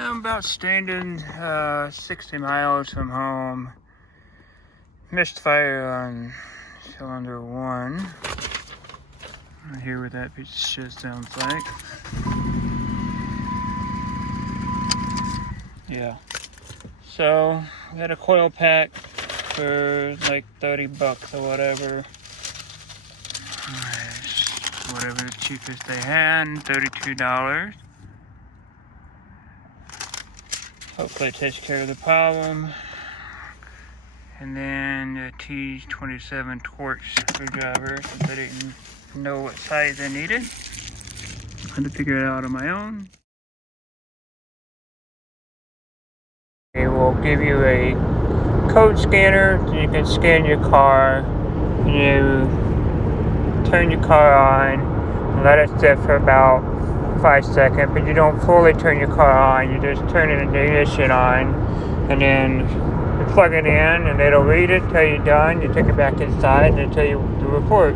I'm about standing 60 miles from home. Missed fire on cylinder 1. I hear what that piece of shit sounds like. Yeah. So, we had a coil pack for like 30 bucks or whatever. Whatever the cheapest they had, $32. Hopefully it takes care of the problem. And then the T27 torch screwdriver, since I didn't know what size I needed. I had to figure it out on my own. It will give you a code scanner so you can scan your car. And you turn your car on and let it sit for about 5 seconds, but you don't fully turn your car on, you just turn the ignition on, and then you plug it in and it'll read it till you're done. You take it back inside and it'll tell you the report.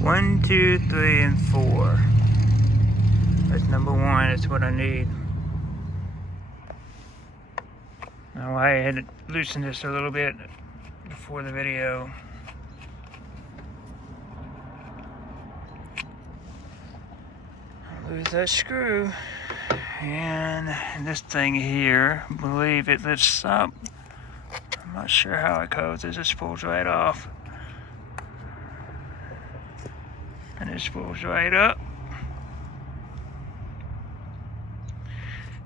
1, 2, 3, and 4. That's number 1, that's what I need. Now I had to loosen this a little bit before the video. Lose that screw, and this thing here, I believe it lifts up. I'm not sure how it goes. It just pulls right off, and it pulls right up.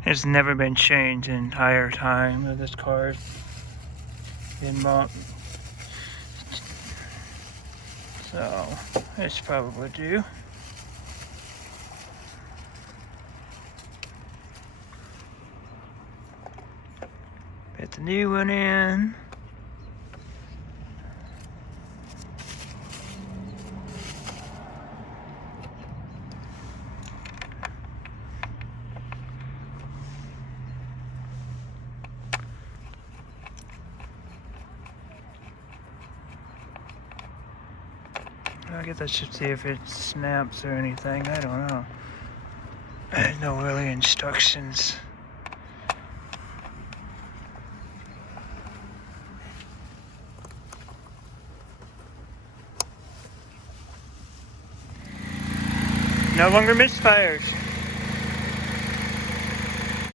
It's never been changed the entire time of this car's been bought, so it's probably due. Put the new one in. I guess I should see if it snaps or anything. I don't know. There's no really instructions. No longer misfires.